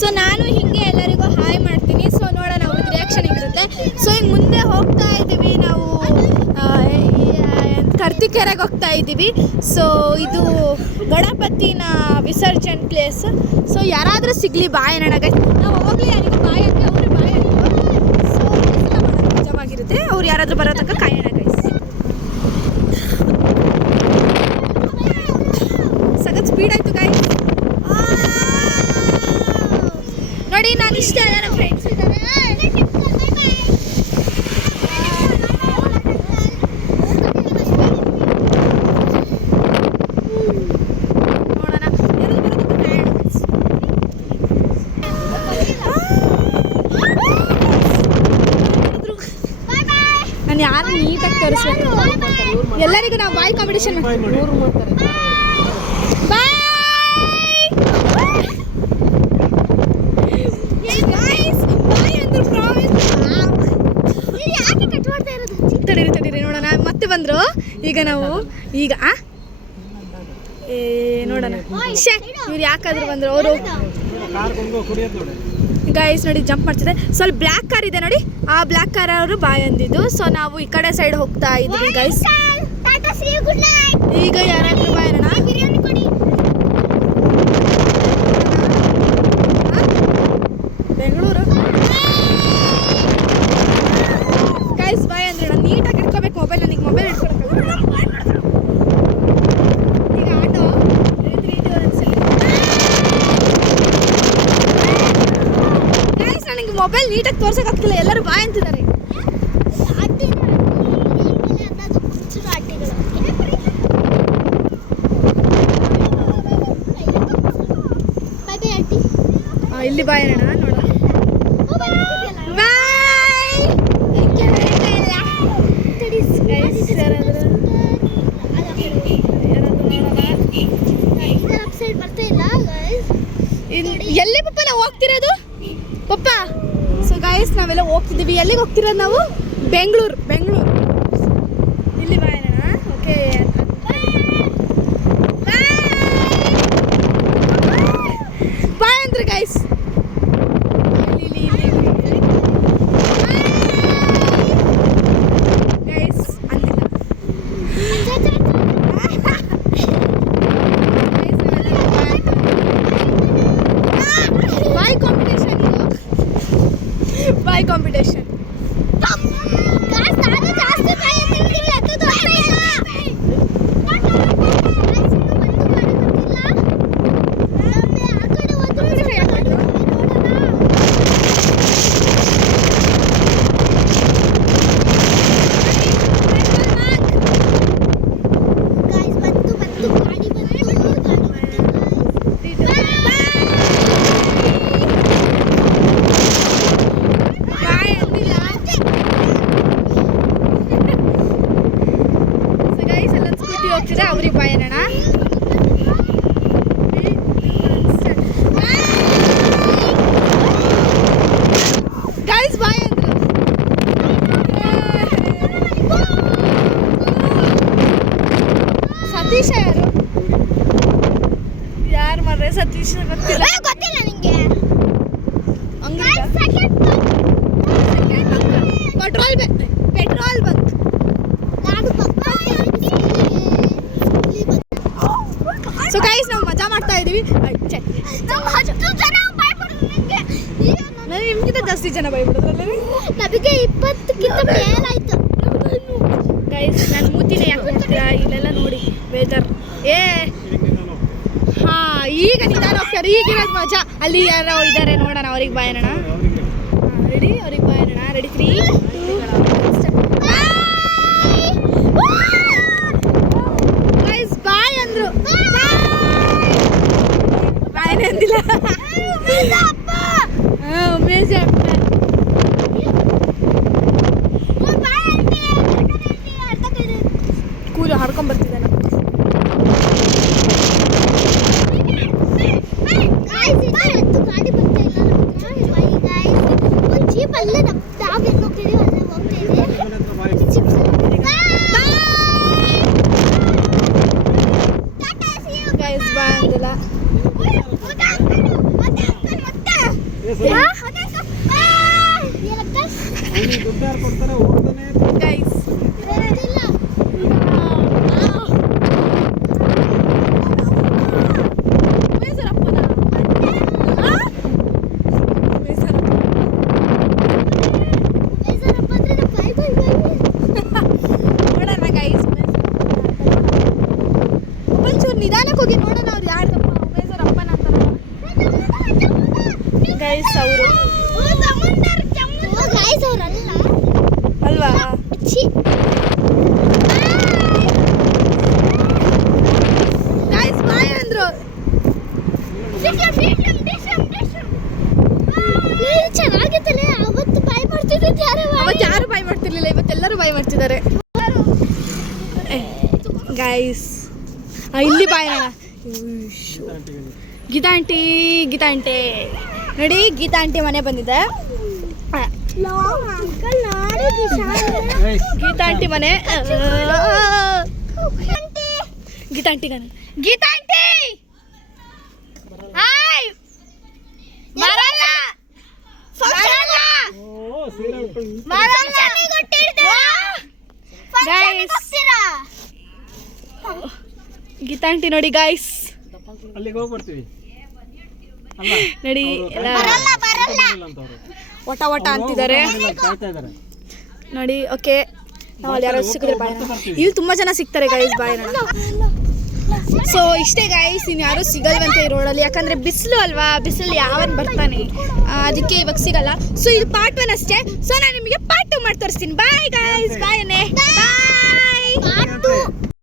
So ನಾನು ಹಿಂಗೆ ಎಲ್ಲರಿಗೂ ಹಾಯ್ ಮಾಡ್ತೀನಿ. ಸೊ ನೋಡೋಣ ಅವ್ರದ್ದು ರಿಯಾಕ್ಷನ್ ಹೆಂಗಿರುತ್ತೆ. ಸೊ ಈಗ ಮುಂದೆ ಹೋಗ್ತಾ ಇದ್ದೀವಿ ನಾವು, ಕರ್ತಿಕೆರೆಗೆ ಹೋಗ್ತಾ ಇದ್ದೀವಿ. ಸೊ ಇದು ಗಣಪತಿನ ವಿಸರ್ಜನ್ ಪ್ಲೇಸ್. ಸೊ ಯಾರಾದರೂ ಸಿಗಲಿ ಬಾಯ್ ಅನ್ನೋಣ ಗೈಸ್. ನಾವು ಹೋಗ್ಲಿ ಯಾರಿಗೂ ಬಾಯ್ ಅಂದರೆ ಅವರು ಬಾಯ್ ಅಂತ. ಸೊ ಮಜವಾಗಿರುತ್ತೆ. ಅವ್ರು ಯಾರಾದರೂ ಬರೋ ತನಕ ಕಾಯೋಣ ಗೈಸ್. ಸಖತ್ ಸ್ಪೀಡ್ ಆಯಿತು ಗೈಸ್. ನೋಡಿ ನಾನು ಇಷ್ಟೇ ಅಲ್ಲ, ನಮ್ಮ ಫ್ರೆಂಡ್ಸ್ ಇದ್ದಾರೆ. ನಾನು ಯಾರು ನೀಟಾಗಿ ತೋರಿಸ್ಬೇಕು. ಎಲ್ಲರಿಗೂ ನಾವು ಬಾಯ್ ಕಾಂಪಿಟೇಷನ್ ತಡೀರಿ ನೋಡೋಣ. ಮತ್ತೆ ಬಂದರು ಈಗ ನಾವು ಈಗ ನೋಡೋಣ. ಇವ್ರು ಯಾಕಾದ್ರೂ ಬಂದರು ಅವರು ಗೈಸ್. ನೋಡಿ ಜಂಪ್ ಮಾಡ್ತಿದೆ. ಸ್ವಲ್ಪ ಬ್ಲ್ಯಾಕ್ ಕಾರ್ ಇದೆ ನೋಡಿ, ಆ ಬ್ಲ್ಯಾಕ್ ಕಾರ್ ಅವರು ಬಾಯ್ ಅಂದಿದ್ದು. ಸೊ ನಾವು ಈ ಕಡೆ ಸೈಡ್ ಹೋಗ್ತಾ ಇದ್ವಿ ಗೈಸ್. ಈಗ ಯಾರಾದ್ರೂ ಬಾಯ್ ಅಣ್ಣ ಬೆಂಗಳೂರು ಗೈಸ್ ಬಾಯ್ ಅಂದ್ರೆ ನಾನು ನೀಟಾಗಿ ಇಟ್ಕೋಬೇಕು ಮೊಬೈಲ್. ನನಗೆ ಮೊಬೈಲ್ ಇಟ್ಕೊಳಕ್ಕೆ ಈಗ ಆಟೋ ಗೈಸ್. ನನಗೆ ಮೊಬೈಲ್ ನೀಟಾಗಿ ತೋರ್ಸೋಕ್ಕಾಗ್ತಿಲ್ಲ, ಎಲ್ಲರೂ ಬಾಯ್ ಅಂತಿದ್ದಾರೆ. ಇಲ್ಲಿ ಬಾಯ್ ಅಣ್ಣ ನೋಡೋಣ. ಎಲ್ಲಿ ಪಪ್ಪ ನಾವು ಹೋಗ್ತಿರೋದು ಪಪ್ಪ? ಸೊ ಗೈಸ್ ನಾವೆಲ್ಲ ಹೋಗ್ತಿದ್ದೀವಿ. ಎಲ್ಲಿಗೆ ಹೋಗ್ತಿರೋದು ನಾವು? ಬೆಂಗಳೂರು. ಇಲ್ಲಿ ಬಾಯ್ ಅಣ್ಣ. ಓಕೆ ಬಾಯ್ ಅಂದ್ರೆ ಗೈಸ್. ಬಾಯ್ ಕಾಂಪಿಟೇಷನ್ ಅವ್ರಿಗೆ ಬಾಯ್ ಅಣ್ಣ. ಗೈಸ್ ಬಾಯ್ ಅಂದ್ರು. ಸತೀಶ ಯಾರು ಮಾಡ್ರೆ? ಸತೀಶ ಗೊತ್ತಿಲ್ಲ ನಿಂಗೆ. Petrol bunk. ಸೊ ಗೈಸ್ ನಾವು ಮಜಾ ಮಾಡ್ತಾ ಇದೀವಿ. ನಿಮ್ಗಿಂತ ಜಾಸ್ತಿ ಜನ ಭಯಪಡೋದ್ರಲ್ಲ. ನಮಗೆ 20ಕ್ಕಿಂತ ಮೇಲಾಯ್ತು ಗೈಸ್. ನನ್ನ ಮೂತಿನೇ ಯಾಕೆ ಹೋಗ್ತೀರಾ? ಇಲ್ಲೆಲ್ಲ ನೋಡಿ ವೆದರ್. ಈಗ ನಿಧಾನ ಹೋಗ್ತಾರೆ. ಈಗಿರೋದು ಮಜಾ. ಅಲ್ಲಿ ಯಾರೋ ಇದ್ದಾರೆ ನೋಡೋಣ. ಅವ್ರಿಗೆ ಬಾಯ್ ಅಣ್ಣ. ರೆಡಿ? ಅವ್ರಿಗೆ ಬಾಯ್ ಅಣ್ಣ. ರೆಡಿ 3 2 ಗೈಸ್ ಬಾಯ್ ಅಂದ್ರು. ಬಾಯ್ ಅಂದಿಲ್ಲ. ಉಮೇಶ್ ಅಪ್ಪ ಕೂಲಿ ಹಾಡ್ಕೊಂಡ್ ಬರ್ತಿದ್ದಾನೆ. ಗೈಸ್ ಬಾಯ್ ಅಂದಿಲ್ಲ. ದುಡ್ಡು ಯಾರು ಕೊಡ್ತಾರೆ ಓಡ್ತಾನೆ ಗೈಸ್ ನೋಡೋಣ ಗೈಸ್ ಒಂಚೂರು ನಿಧಾನಕ್ಕೆ ಹೋಗಿ ನೋಡೋಣ ಅವ್ರು ಯಾರ್ದಪ್ಪ ಉಮೇಶ್ ಅಪ್ಪನ ಅಂತ ಗೈಸ್ ಅವರು ಅಲ್ವಾ ಗೈಸ್ ಬಾಯ್ ಅಂದ್ರು ಚೆನ್ನಾಗಿತ್ತಲ್ಲ ಅವತ್ತು ಬಾಯ್ ಮಾಡ್ತಿದ್ದೆ ಅವತ್ತು ಯಾರು ಬಾಯ್ ಮಾಡ್ತಿರ್ಲಿಲ್ಲ ಇವತ್ತೆಲ್ಲರೂ ಬಾಯ್ ಮಾಡ್ತಿದ್ದಾರೆ ಗೈಸ್ ಇಲ್ಲಿ ಬಾಯ್ ಗೀತಾ ಆಂಟಿ ನೋಡಿ ಗೀತಾ ಆಂಟಿ ಮನೆ ಬಂದಿದೆ ಗೀತಾ ಆಂಟಿ ಮನೆ ಗೀತಾ ಆಂಟಿ ಹಾಯ್ ಬರಲ್ಲ ಗೀತಾ ಆಂಟಿ ನೋಡಿ ಗಾಯ್ಸ್ ಅಲ್ಲಿಗೆ ಹೋಗ್ಬರ್ತೀವಿ ನೋಡಿ ಒಟ ಅಂತಿದ್ದಾರೆ ನೋಡಿ ಓಕೆ ನಾವು ಅಲ್ಲಿ ಯಾರೋ ಸಿಕ್ಕಿದ್ರೆ ಬಾಯ್ ಇಲ್ಲಿ ತುಂಬ ಜನ ಸಿಗ್ತಾರೆ ಗೈಸ್ ಬಾಯ್ ಸೊ ಇಷ್ಟೇ ಗೈಸ್ ಇನ್ನು ಯಾರೂ ಸಿಗಲ್ವಂತೆ ಈ ರೋಡಲ್ಲಿ ಯಾಕಂದರೆ ಬಿಸಿಲು ಅಲ್ವಾ ಬಿಸಿಲು ಯಾವನ್ ಬರ್ತಾನೆ ಅದಕ್ಕೆ ಇವಾಗ ಸಿಗಲ್ಲ ಸೊ ಇದು ಪಾರ್ಟ್ 1 ಅಷ್ಟೇ ಸೊ ನಾನು ನಿಮಗೆ ಪಾರ್ಟ್ 2 ಮಾಡಿ ತೋರಿಸ್ತೀನಿ ಬಾಯ್ ಗೈಸ್ ಬಾಯ್ ಬಾಯ್